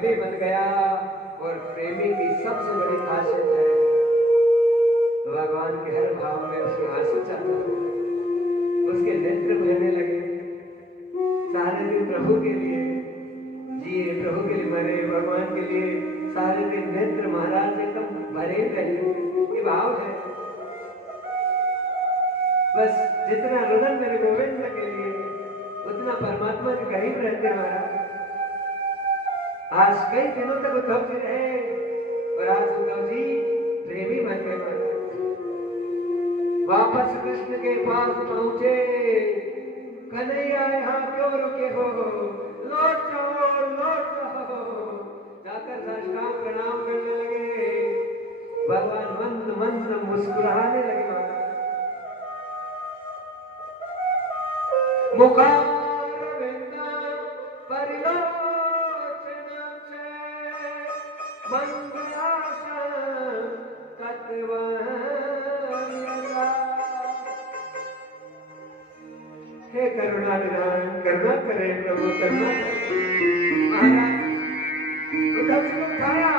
भी बन गया। और प्रेमी की सबसे बड़ी खासियत है भगवान के हर भाव में उसके आंसू चाहता है, उसके नेत्र बहने लगे। सारे दिन प्रभु के लिए जिए, प्रभु के लिए मरे, भगवान के लिए सारे दिन नेत्र महाराज एकदम भरे रहे। ये भाव है। बस जितना रुदन मेरे गोविंद के लिए उतना परमात्मा के करीब रहते महाराज। आज कई दिनों तक उद्धव जी रहे और आज उद्धव जी प्रेमी बन गए महाराज। वापस कृष्ण के पास पहुंचे। कन्हैया यहाँ क्यों रुके हो, लौट जाओ लौट जाओ। जाकर साष्टांग प्रणाम करने लगे। भगवान मंद मंद मुस्कुराने लगे महाराज। मुखारविंदा परिलोचनं से मंगलासा तत्वयदा। हे करुणा निधान, करुणा करे प्रभु, करुणा करे। महाराज उद्धव जी को उठाया,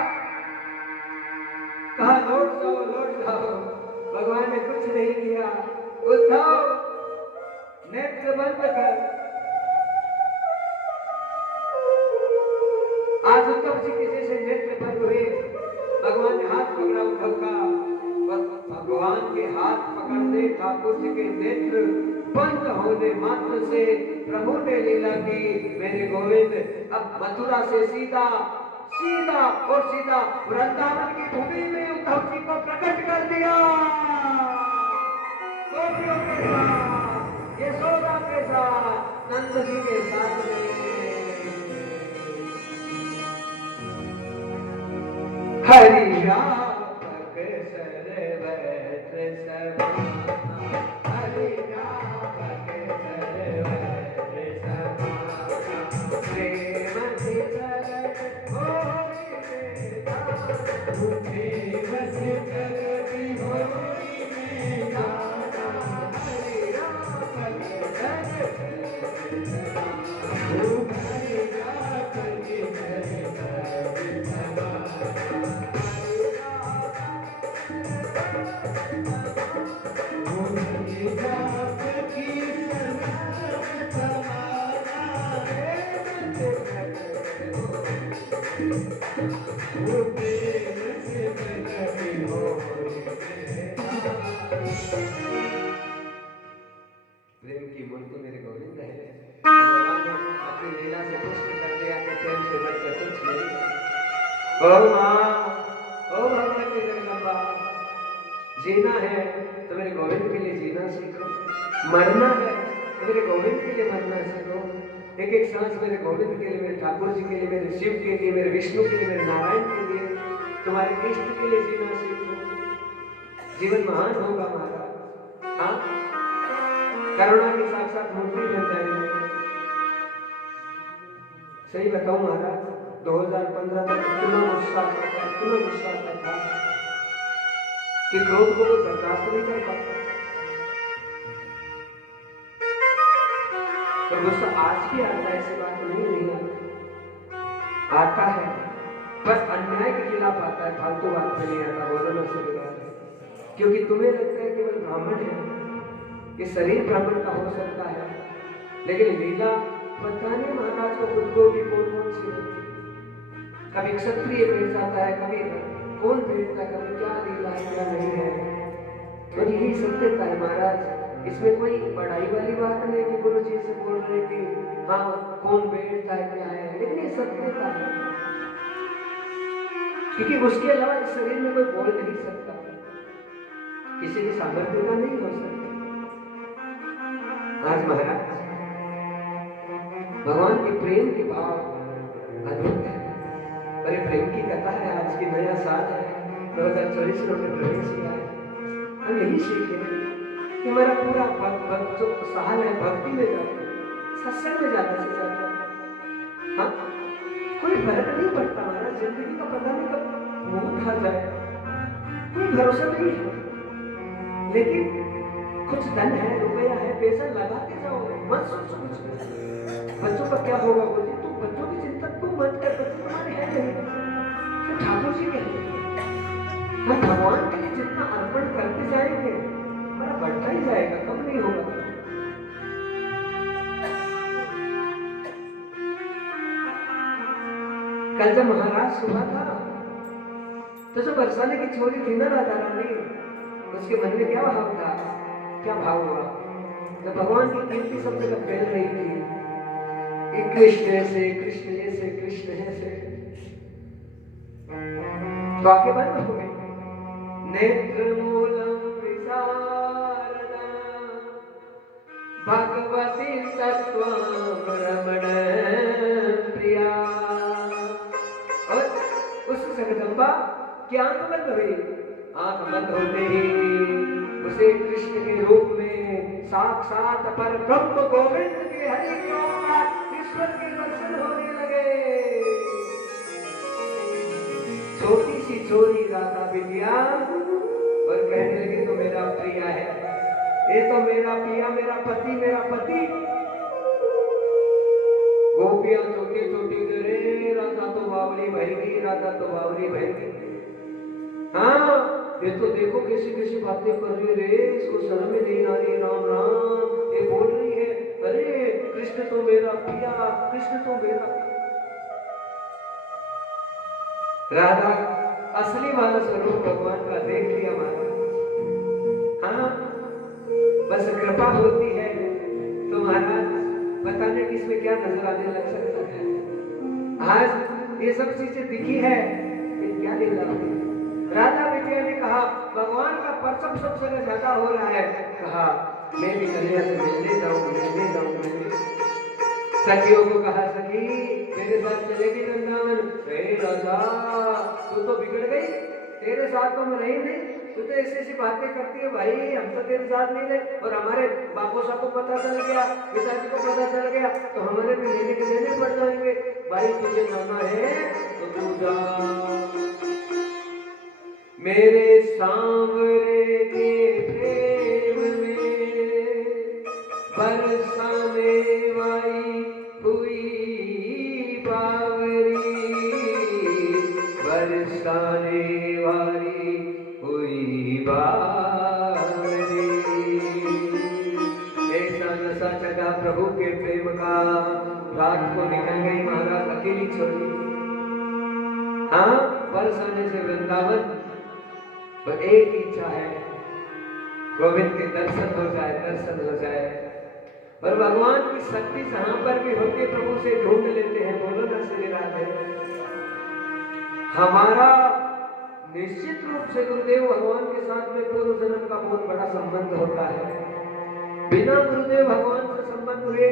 कहा लौट जाओ लौट जाओ। भगवान ने कुछ नहीं किया। उद्धव नेत्र बंद कर। आज उद्धव जी के जैसे नेत्र बंद हुए। भगवान ने हाथ पकड़ा उद्धव का। भगवान के हाथ पकड़ने ठाकुर जी के नेत्र बंद होने मात्र से प्रभु ने लीला की। मेरे गोविंद अब मथुरा से सीधा सीधा और सीधा वृंदावन की भूमि में उद्धव जी को प्रकट कर दिया। गोपियों के साथ, यशोदा के साथ, नंद जी के साथ में। हरि व्यापक सर्वत्र समाना, हरि व्यापक सर्वत्र समाना, प्रेम से प्रगट होई मेरा, प्रेम से प्रगट होई मेरा। हरि व्यापक सर्वत्र प्रेम की मूर्ति मेरे गोविंद है। भगवान ने अपनी लीला से पुष्ट कर दिया कि प्रेम से बढ़कर कुछ नहीं। ओ माँ, ओ भगवान की जगदम्बा, जीना है तो मेरे गोविंद के लिए जीना सीखो, मरना है तो मेरे गोविंद के लिए मरना सीखो। एक एक सांस मेरे गोविंद के लिए, मेरे ठाकुर जी के लिए, मेरे शिव के लिए, मेरे विष्णु के लिए, मेरे नारायण के लिए, तुम्हारे इष्ट के लिए जीना सीखो। जीवन महान होगा महाराज। हाँ, करुणा की साक्षात मूर्ति बन जाएंगे। सही बताऊं महाराज, 2015 तक इतना गुस्सा था कि क्रोध को कोई बर्दाश्त नहीं कर पाता। तो गुस्सा आज भी आता है, ऐसी बात नहीं आता है, बस अन्याय के खिलाफ आता है, फालतू बात में नहीं आता। बोलो ना सही बात है। क्योंकि तुम्हें लगता है केवल ब्राह्मण है, ये शरीर ब्राह्मण का हो सकता है, लेकिन लीला पता नहीं महाराज को खुद को भी कौन कौन सी होती। कभी क्षत्रिय भेट जाता है, कभी कौन भेटता है, कभी क्या लीला है क्या नहीं है। तो यही सत्यता है महाराज। इसमें कोई बड़ाई वाली बात नहीं कि गुरु जी से बोल रहे कि हाँ कौन बैठता है क्या है, लेकिन ये सत्यता है। क्योंकि उसके अलावा इस शरीर में कोई बोल नहीं सकता, किसी की सामर्थ्य का नहीं हो सकता। आज महाराज भगवान के प्रेम के भाव अद्भुत है। अरे प्रेम की कथा है। आज की नया साल है, 2024 में प्रवेश किया है। हम यही सीखे कि हमारा पूरा जो साल है भक्ति में जाता, सत्संग में जाता से जाता। हाँ, कोई फर्क नहीं पड़ता हमारा। जिंदगी का पता नहीं कब मुंह खा जाए, कोई भरोसा नहीं है। लेकिन कुछ धन है, रुपया है, पैसा लगाते जाओ, मत सोचो कुछ। बच्चों का क्या होगा बोलिए, तू बच्चों की चिंता तू मत कर, बच्चे तुम्हारे हैं। भगवान के लिए जितना अर्पण करते जाएंगे हमारा बढ़ता ही जाएगा, कम नहीं होगा। कल जब महाराज सुबह था तो जो बरसाने की छोरी थी ना राधा रानी, उसके मन में क्या भाव था, क्या भाव हुआ? जब भगवान की कीर्ति सब जगह फैल रही थी कि कृष्ण ऐसे, कृष्ण ऐसे, कृष्ण ऐसे, तो आंखें बंद हो गई। नेत्र मूलम विशारदा भगवती तत्त्वं रमण प्रिया। और उस जगदम्बा की आंख बंद हुई। आंख बंद होते ही उसे कृष्ण के रूप में साक्षात पर ब्रह्म गोविंद के हरि के ओंकार ईश्वर के दर्शन होने लगे। छोटी सी छोरी राधा बिटिया और कहने लगी तो मेरा प्रिया है, ये तो मेरा पिया, मेरा पति, मेरा पति। गोपियां छोटी छोटी करे, राधा तो बावली भैगी, राधा तो बावली भैगी। हाँ ये तो देखो कैसी कैसी बातें कर रही रे, इसको शर्म ही नहीं आ रही। राम राम ये बोल रही है, अरे कृष्ण तो मेरा पिया, कृष्ण तो मेरा। राधा असली वाला स्वरूप भगवान का देख लिया महाराज। हाँ बस कृपा होती है तो महाराज बताने कि इसमें क्या नजर आने लग सकता है। आज ये सब चीजें दिखी है, ये क्या लीला हुई। राधा बिटिया ने कहा भगवान का परचम सब जगह ज्यादा हो रहा है, कहा मैं भी कन्हैया से मिलने जाऊं। सखियों को कहा सखी मेरे साथ चलेगी वृंदावन। अरे राजा तू तो बिगड़ गई, तेरे साथ तो मैं नहीं, तू तो ऐसी ऐसी बातें करती है भाई, हम तो तेरे साथ नहीं रहे। और हमारे बापू साहब को पता चल गया, पिताजी को पता चल गया तो हमारे भी लेने के लेने पड़ जाएंगे। भाई तुझे जाना है तो तू जा। मेरे सांवरे के प्रेम में बरसाने वाली हुई बावरी, बरसाने वाली हुई बावरी। ऐसा नशा चढ़ा प्रभु के प्रेम का, रात को निकल गई महाराज अकेली छोड़ी। हाँ बरसाने से वृंदावन, तो एक इच्छा है गोविंद के दर्शन हो जाए, दर्शन हो जाए। और भगवान की शक्ति जहां पर भी होती प्रभु से ढूंढ लेते हैं। बोलो ना श्री राधे। हमारा निश्चित रूप से गुरुदेव भगवान के साथ में पूर्व जन्म का बहुत बड़ा संबंध होता है। बिना गुरुदेव भगवान से संबंध हुए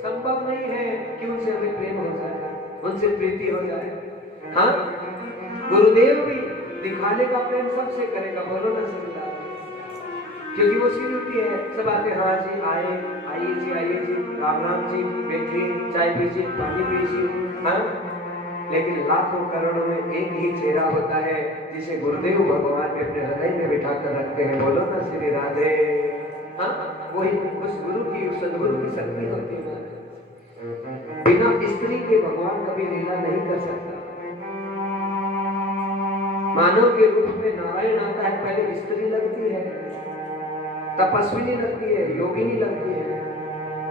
संभव नहीं है कि उनसे हमें प्रेम हो जाए, उनसे प्रीति हो जाए। हाँ गुरुदेव भी दिखाने का प्रेम सबसे करेगा। बोलो ना श्री राधे। क्योंकि वो सीधी है, सब आते हाँ जी आए, आइए जी, राम राम जी, बैठिए, चाय पीजिए, पानी पीजिए। हाँ लेकिन लाखों करोड़ों में एक ही चेहरा होता है जिसे गुरुदेव भगवान के अपने हृदय में बिठा कर रखते हैं। बोलो ना श्री राधे। हाँ वही उस गुरु की, उस सदगुरु की शक्ति होती है। बिना स्त्री के भगवान कभी लीला नहीं कर सकता। मानव के रूप में नारायण आता है, पहले स्त्री लगती है, तपस्विनी लगती है, योगिनी लगती है,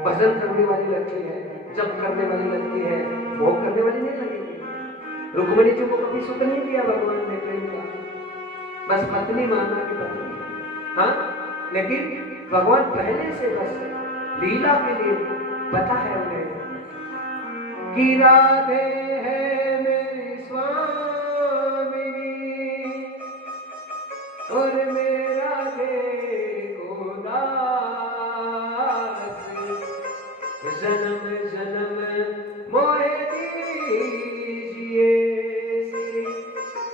भजन करने वाली लगती है, जप करने वाली लगती है, भोग करने वाली नहीं लगेगी। रुक्मिणी जी को कभी सुख नहीं दिया भगवान ने प्रेम का, बस पत्नी माना की पत्नी। हाँ लेकिन भगवान पहले से बस लीला के लिए पता है उन्हें कि राधे है मेरी स्वामिनी और मेरा को दास, जन्म जन्म मोहे दीजिए श्री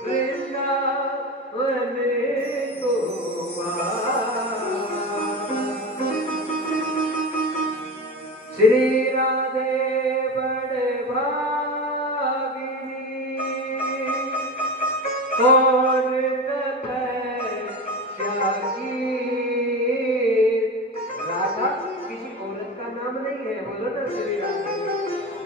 वृंदावन को श्री राधे बड़े भागिनी और राधा किसी औरत का नाम नहीं है। बोलो ना श्री राधा।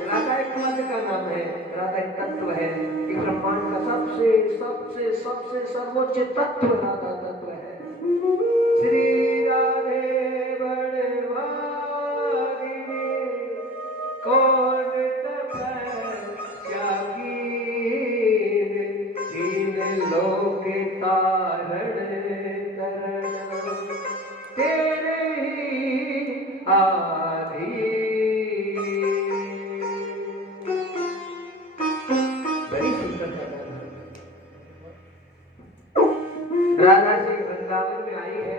राधा एक मत का नाम है, राधा एक तत्व है कि ब्रह्मांड का सबसे सबसे सबसे सर्वोच्च तत्व राधा तत्व है। श्री राधे बड़वारी कौन तपस्या कीन, तीन लोक तारण तरण, तेरे ही आधीन। बड़ी सुंदर राधा जी वृंदावन में आई है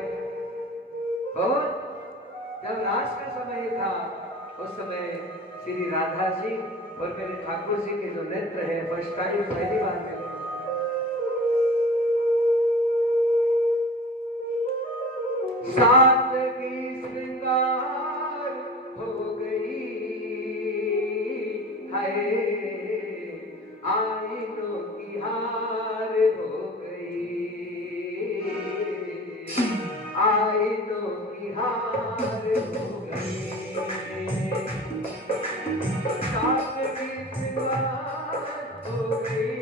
और जब रास का समय था उस समय श्री राधा जी और मेरे ठाकुर जी के जो नृत्य है फर्स्ट टाइम पहली बार में सादगी श्रृंगार हो गई है, आईनों की हार हो गई, आईनों की हार हो गई, सादगी श्रृंगार हो गई,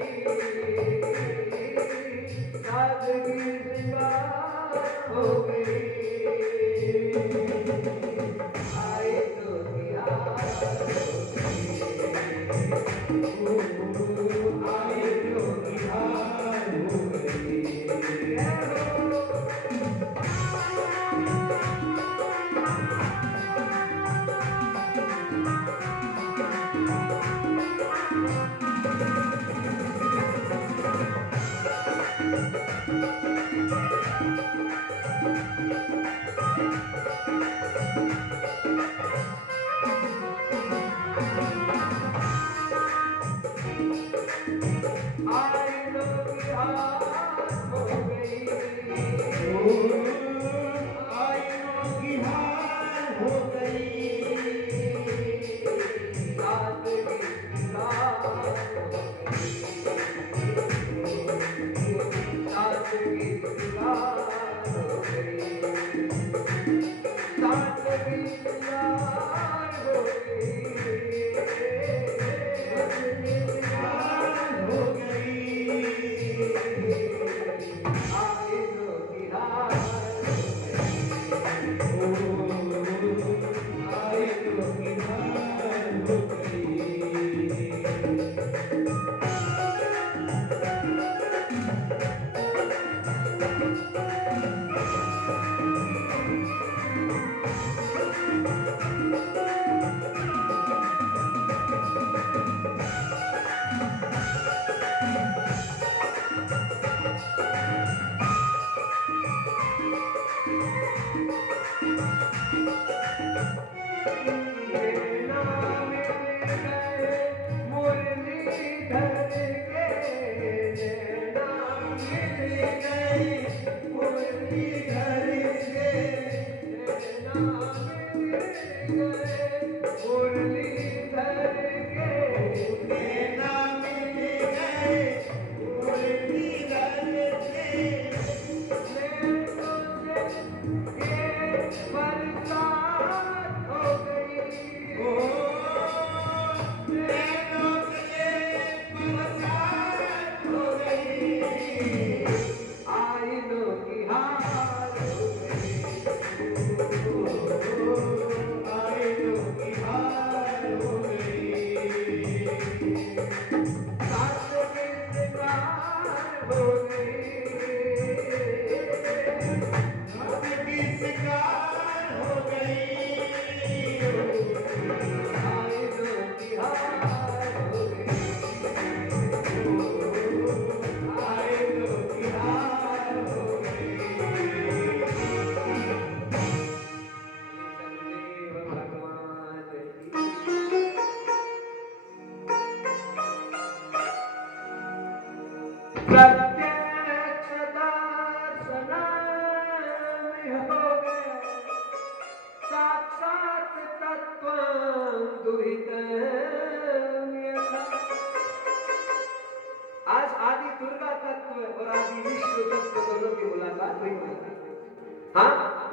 सादगी श्रृंगार हो गई, आईनों की हार हो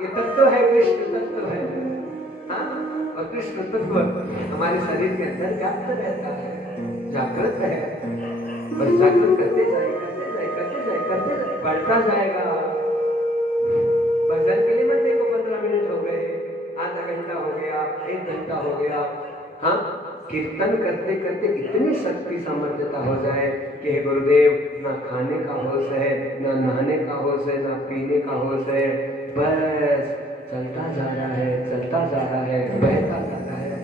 ये तत्व है, कृष्ण तत्व है। हाँ? और कृष्ण तत्व हमारे शरीर के अंदर व्याप्त रहता है, जागृत है। बस जागृत करते जाए बढ़ता जाएगा। भजन के लिए मत देखो 15 मिनट हो गए, आधा घंटा हो गया, 1 घंटा हो गया। हाँ, कीर्तन करते करते इतनी शक्ति सामर्थ्यता हो जाए कि हे गुरुदेव, ना खाने का होश है, ना नहाने का होश है, ना पीने का होश है, बस चलता जा रहा है, चलता जा रहा है, बहता जा रहा है।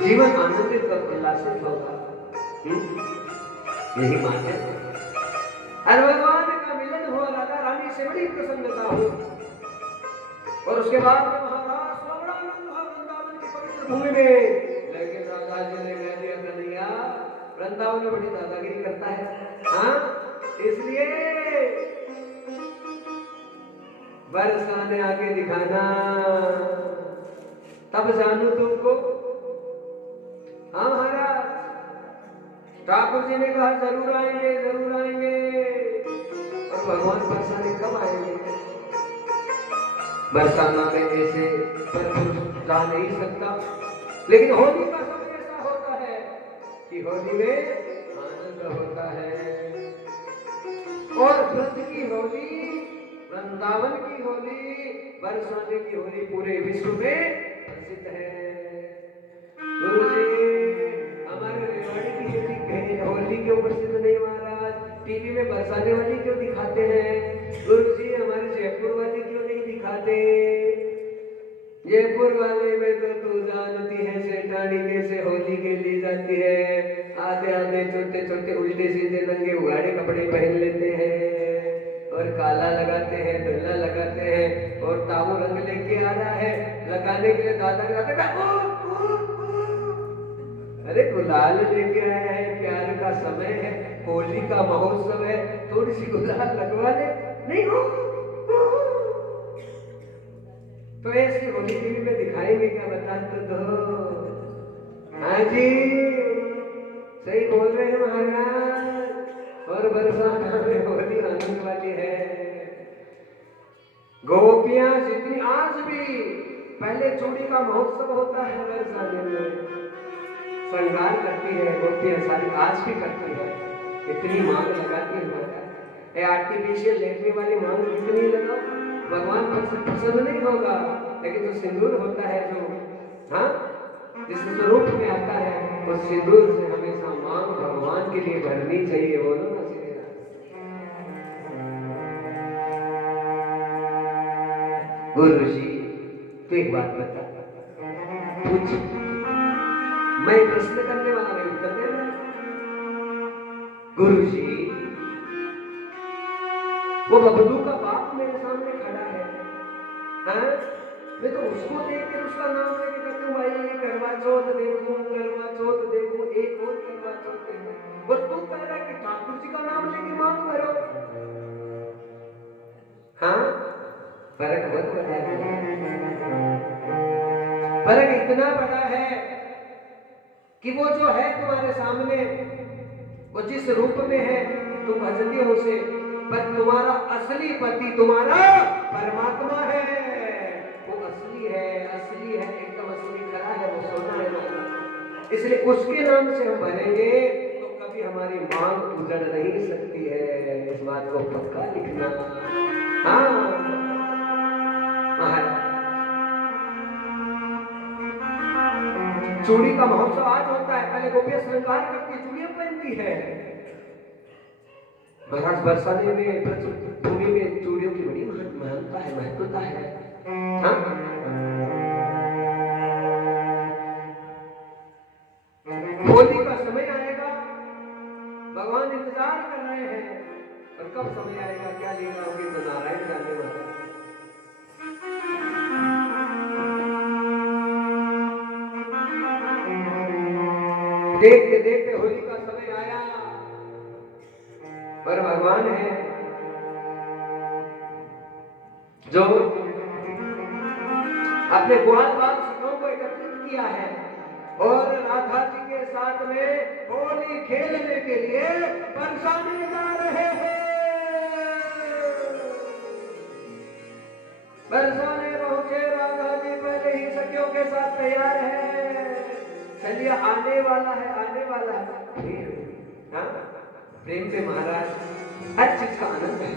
जीवन आनंदित और उल्लासित होगा। यही मान्य है। अरे भगवान का मिलन हो, राधा रानी से बड़ी प्रसन्नता हो, और उसके बाद में महाराज स्वावरानंद वृंदावन की पवित्र भूमि में, लेकिन राधा जी ने कह दिया कन्हैया, वृंदावन में बड़ी दादागिरी करता है। हाँ, इसलिए बरसाने आके दिखाना, तब जानू तुमको। हाँ महाराज, ठाकुर जी ने कहा जरूर आएंगे, जरूर आएंगे। और भगवान बरसाने कब आएंगे? बरसाना में ऐसे पर जा नहीं सकता, लेकिन होली का समय ऐसा होता है कि होली में आनंद होता है। और ब्रज की होली, वृंदावन की होली, बरसाने की होली पूरे विश्व में प्रसिद्ध है। गुरु जी, हमारे रेवाड़ी की होली क्यों प्रसिद्ध नहीं महाराज? टीवी में बरसाने वाली क्यों दिखाते हैं? गुरु जी, हमारे जयपुर वाली क्यों नहीं दिखाते? जयपुर वाले में तो तू जानती है सेठानी कैसे होली के ली जाती है। आधे आधे छोटे छोटे उल्टे सीधे नंगे उगाड़े कपड़े पहन लेते हैं और काला लगाते हैं, धुल्ला लगाते हैं, और ताऊ रंग लेके आ रहा है लगाने के लिए। दादा अरे गुलाल लेके आया है, प्यार का समय है, होली का महोत्सव है, थोड़ी सी गुलाल लगवा ले। नहीं हो तो ऐसी होली टीवी में दिखाएंगे क्या? बता तो दो। हाँ जी, सही बोल रहे हैं महाराज। और बरसाना में होली आनंद वाली है। गोपियां जितनी आज भी, पहले चूड़ी का महोत्सव होता है बरसाने में, श्रृंगार करती है गोपियां सारी, आज भी करती है। इतनी मांग लगाती है, आर्टिफिशियल देखने वाली मांग कितनी लगा, भगवान पर पसंद नहीं होगा। लेकिन जो सिंदूर होता है, जो हाँ जिस स्वरूप में आता है, वो सिंदूर से हमेशा मांग भगवान के लिए भरनी चाहिए। बोलो ना श्री राम। गुरु जी, तो एक बात बता, पूछ, मैं प्रश्न करने वाला, मैं उत्तर दे रहा। गुरु जी, वो बबलू का बाप मेरे सामने खड़ा है, हाँ? मैं तो उसको देख के उसका नाम लेके कहता हूँ, भाई करवा चौथ देखो, करवा चौथ देखो, एक और करवा चौथ देखो, और तू कह रहा है कि ठाकुर जी का नाम लेके मांग करो। हाँ, फर्क बहुत बड़ा है। फर्क इतना बड़ा है कि वो जो है तुम्हारे सामने, वो जिस रूप में है तुम भजती हो उसे, पर तुम्हारा असली पति तुम्हारा परमात्मा है। वो असली है, असली है, एकदम असली खरा है, वो सोना है ना। इसलिए उसके नाम से हम भरेंगे तो कभी हमारी मांग उजड़ नहीं सकती है। इस बात को पक्का लिखना। हाँ चूड़ी का महोत्सव आज होता है, पहले गोपियां श्रृंगार करती, चूड़ियां पहनती है। महाराज बरसाने में भूमि में चूड़ियों की बड़ी महत्ता है, महत्वता है। हाँ? होली का समय आएगा, भगवान इंतजार कर रहे हैं, और कब समय आएगा, क्या लीला होगी, तो नारायण जाने वाला। देखते देखते होली का समय आया, पर भगवान है जो अपने ग्वाल बाल सिखों को एकत्रित किया है और राधा जी के साथ में होली खेलने के लिए बरसाने जा रहे हैं। बरसाने पहुंचे, राधा जी पहले ही सखियों के साथ तैयार है। चलिए आने वाला है, आने वाला है। हाँ? प्रेम पे महाराज हर चीज का आनंद है।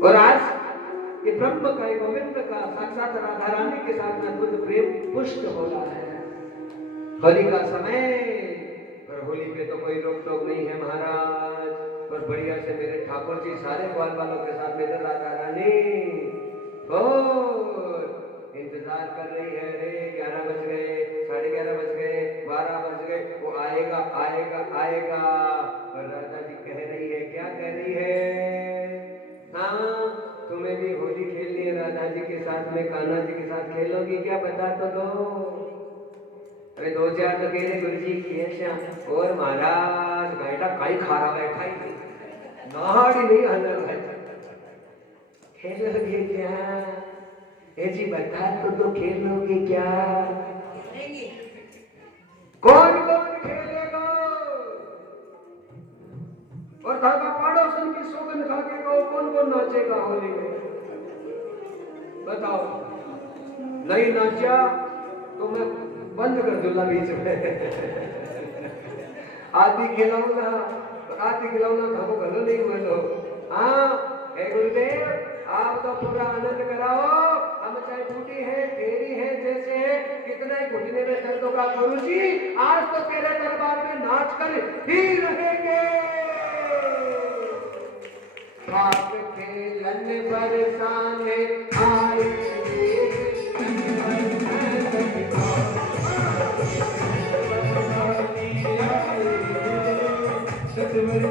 और आज ये ब्रह्म का एक गोविंद का साक्षात राधा रानी के साथ अद्भुत प्रेम पुष्ट हो रहा है। होली का समय, पर होली पे तो कोई रोक टोक नहीं है महाराज। पर बढ़िया से मेरे ठाकुर जी सारे ग्वाल वालों के साथ में राधा रानी इंतजार कर रही है। रे 11 बज गए, 11:30 बज गए, 12 बज गए, वो आएगा आएगा आएगा। और राधा जी कह रही है, क्या कह रही है? हाँ, तुम्हें भी होली खेलनी है राधा जी के साथ में, कान्हा जी के साथ खेलोगी क्या? बता तो दो। अरे 2-4 तो कहने गुरु जी किए श्याम। और महाराज बेटा कहीं खारा बैठा ही नहीं, नाड़ी नहीं हल भाई। खेलोगे क्या? ए जी बता तो खेलोगे क्या? कौन कौन खेलेगा? और धागा पड़ोसन की सौगंध खा के कौन कौन नाचेगा होली में? बताओ। नहीं नाचा तो मैं बंद कर दूंगा बीच में। आदि खिलौना खाको भलो नहीं बोलो। हाँ हे गुरुदेव, आप तो पूरा आनंद कराओ। हम चाहे टूटी है, ढेरी है, जैसे है, कितना ही घुटने में दर्द होगा गुरु जी, आज तो तेरे दरबार में नाच कर ही रहेंगे। पाप खेलन बरसाने आए सतवर